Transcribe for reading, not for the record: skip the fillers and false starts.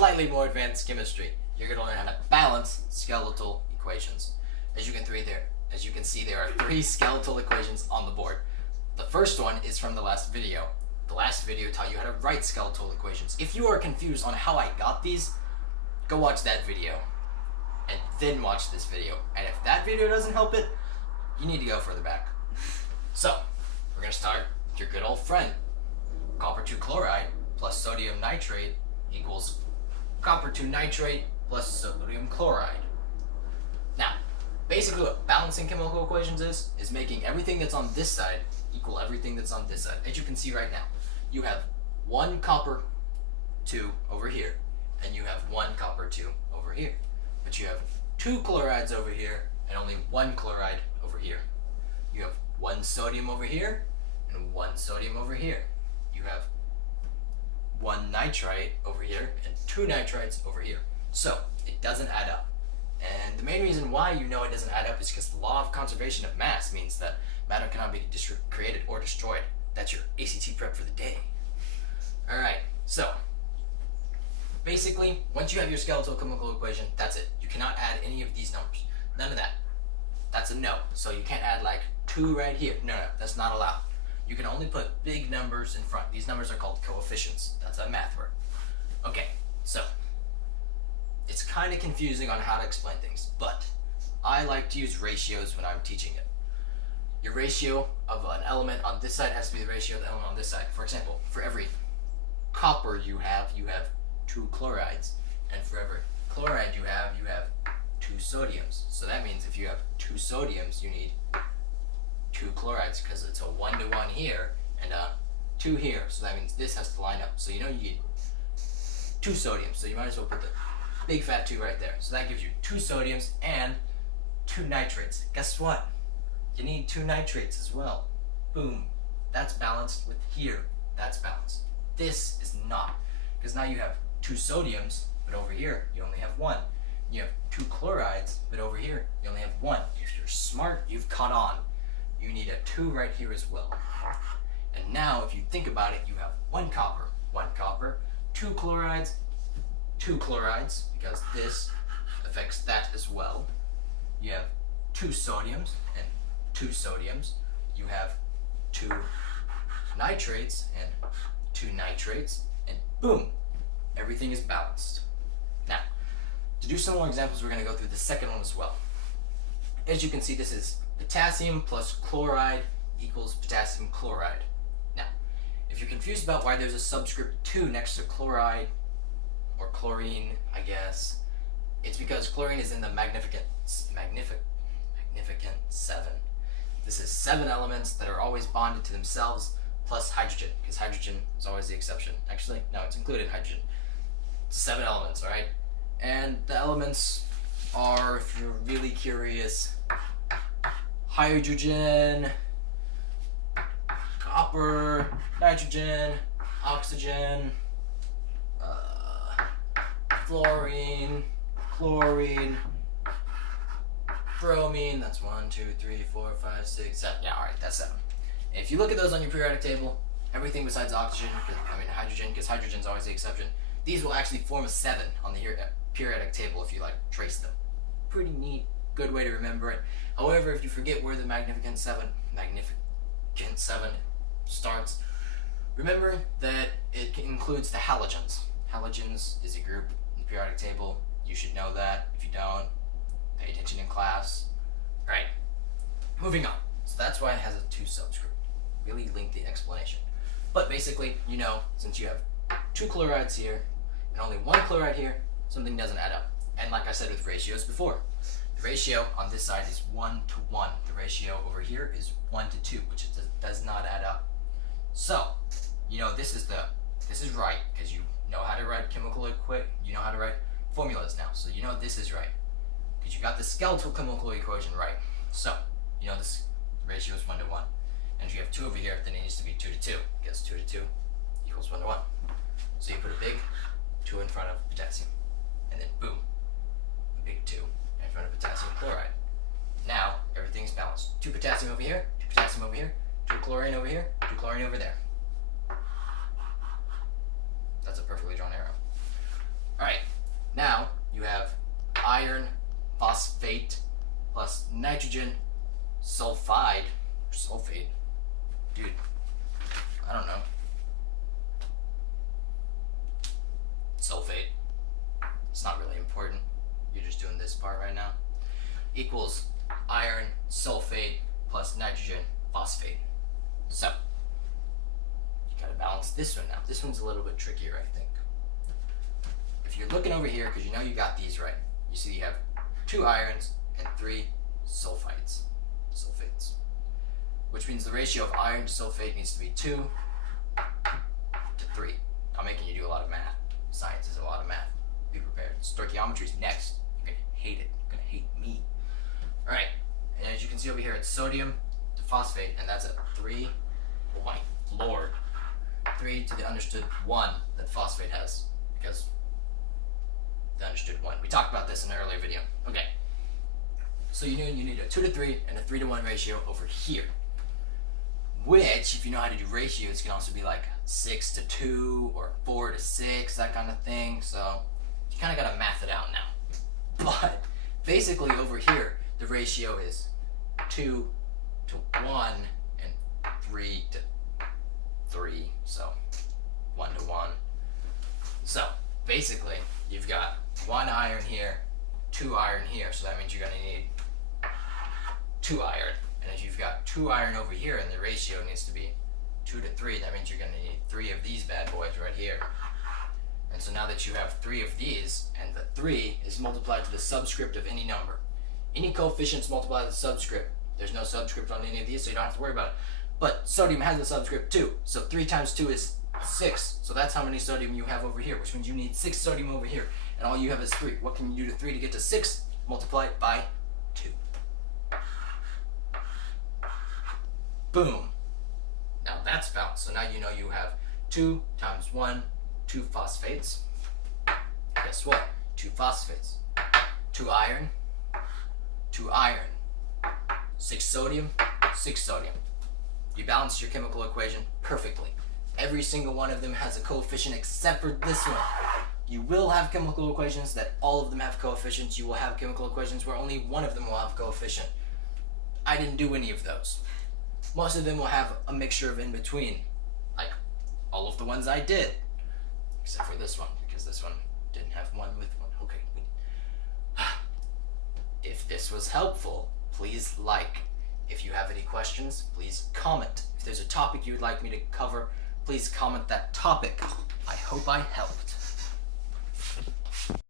slightly more advanced chemistry. You're going to learn how to balance skeletal equations. As you can see, there are 3 skeletal equations on the board. The first one is from the last video. The last video taught you how to write skeletal equations. If you are confused on how I got these, go watch that video and then watch this video. And if that video doesn't help it, you need to go further back. So, we're going to start with your good old friend. Copper 2 chloride plus sodium nitrate equals copper 2 nitrate plus sodium chloride. Now, basically what balancing chemical equations is making everything that's on this side equal everything that's on this side. As you can see right now, you have 1 copper 2 over here, and you have 1 copper 2 over here. But you have 2 chlorides over here, and only 1 chloride over here. You have 1 sodium over here, and 1 sodium over here. You have 1 nitrite over here, and 2 nitrites over here. So, it doesn't add up. And the main reason why you know it doesn't add up is because the law of conservation of mass means that matter cannot be created or destroyed. That's your ACT prep for the day. Alright, so basically, once you have your skeletal chemical equation, that's it. You cannot add any of these numbers. None of that. That's a no. So you can't add like 2 right here. No, that's not allowed. You can only put big numbers in front. These numbers are called coefficients. That's a math word. Okay, so it's kind of confusing on how to explain things, but I like to use ratios when I'm teaching it. Your ratio of an element on this side has to be the ratio of the element on this side. For example, for every copper you have 2 chlorides, and for every chloride you have 2 sodiums. So that means if you have 2 sodiums, you need 2 chlorides, because it's a 1-to-1 here and a 2 here. So that means this has to line up. So you know you need 2 sodiums. So you might as well put the big fat 2 right there. So that gives you 2 sodiums and 2 nitrates. Guess what? You need 2 nitrates as well. Boom. That's balanced with here. That's balanced. This is not. Because now you have 2 sodiums, but over here you only have 1. You have 2 chlorides, but over here you only have 1. If you're smart, you've caught on. You need a 2 right here as well. And now if you think about it, you have 1 copper, 2 chlorides, 2 chlorides, because this affects that as well. You have 2 sodiums and 2 sodiums. You have 2 nitrates and 2 nitrates, and boom, everything is balanced. Now, to do some more examples, we're going to go through the second one as well. As you can see, this is potassium plus chloride equals potassium chloride. Now, if you're confused about why there's a subscript 2 next to chloride, or chlorine, I guess, it's because chlorine is in the magnificent 7. This is 7 elements that are always bonded to themselves, plus hydrogen, because hydrogen is always the exception. Actually, no, it's included hydrogen. 7 elements, alright? And the elements are, if you're really curious, hydrogen, copper, nitrogen, oxygen, fluorine, chlorine, bromine. That's 1, 2, 3, 4, 5, 6, 7. Yeah, alright, that's 7. If you look at those on your periodic table, everything besides oxygen, hydrogen, because hydrogen's always the exception, these will actually form a 7 on the periodic table if you like trace them. Pretty neat, good way to remember it. However, if you forget where the magnificent 7 starts, remember that it includes the halogens. Halogens is a group in the periodic table. You should know that. If you don't, pay attention in class. Right, moving on. So that's why it has a 2 subscript. Really lengthy explanation. But basically, you know, since you have 2 chlorides here and only 1 chloride here, something doesn't add up. And like I said with ratios before, the ratio on this side is 1 to 1. The ratio over here is 1 to 2, which does not add up. So, you know, this is right, because you know how to write you know how to write formulas now. So you know this is right, because you got the skeletal chemical equation right. So, you know this ratio is 1 to 1. And if you have 2 over here, then it needs to be 2 to 2, because 2 to 2 equals 1 to 1. So you put a big 2 in front of potassium, and then boom, a big 2 in front of potassium chloride. Now, everything's balanced. 2 potassium over here, 2 potassium over here, 2 chlorine over here, 2 chlorine over there. That's a perfectly drawn arrow. Alright, phosphate plus nitrogen sulfide, sulfate, dude, I don't know, sulfate, it's not really important, you're just doing this part right now, equals iron sulfate plus nitrogen phosphate. So, you gotta balance this one now. This one's a little bit trickier, I think. If you're looking over here, because you know you got these right, you see you have 2 irons and 3 sulfates, which means the ratio of iron to sulfate needs to be 2 to 3. I'm making you do a lot of math. Science is a lot of math. Be prepared. Stoichiometry is next. You're gonna hate it. You're gonna hate me. All right, and as you can see over here, it's sodium to phosphate, and that's a 3. Oh my lord. 3 to the understood 1 that phosphate has, because the understood 1. We talked about this in an earlier video. Okay. So you need a 2 to 3 and a 3 to 1 ratio over here. Which, if you know how to do ratios, can also be like 6 to 2 or 4 to 6, that kind of thing. So you kind of got to math it out now. But basically over here, the ratio is 2 to 1 and 3 to 3. So 1 to 1. So basically, you've got 1 iron here, 2 iron here. So that means you're going to need 2 iron. And if you've got 2 iron over here and the ratio needs to be 2 to 3, that means you're going to need 3 of these bad boys right here. And so now that you have 3 of these, and the 3 is multiplied to the subscript of any number. Any coefficients multiplied to the subscript. There's no subscript on any of these, so you don't have to worry about it. But sodium has a subscript 2, so 3 times 2 is 6. So that's how many sodium you have over here, which means you need 6 sodium over here, and all you have is 3. What can you do to 3 to get to 6? Multiply it by 2. Boom. Now that's balanced. So now you know you have 2 times 1, 2 phosphates. Guess what? 2 phosphates. 2 iron, 2 iron. 6 sodium, 6 sodium. You balance your chemical equation perfectly. Every single one of them has a coefficient except for this one. You will have chemical equations that all of them have coefficients. You will have chemical equations where only one of them will have coefficient. I didn't do any of those. Most of them will have a mixture of in between, like all of the ones I did, except for this one, because this one didn't have one with one. Okay. If this was helpful, please like. If you have any questions, please comment. If there's a topic you would like me to cover, please comment that topic. I hope I helped.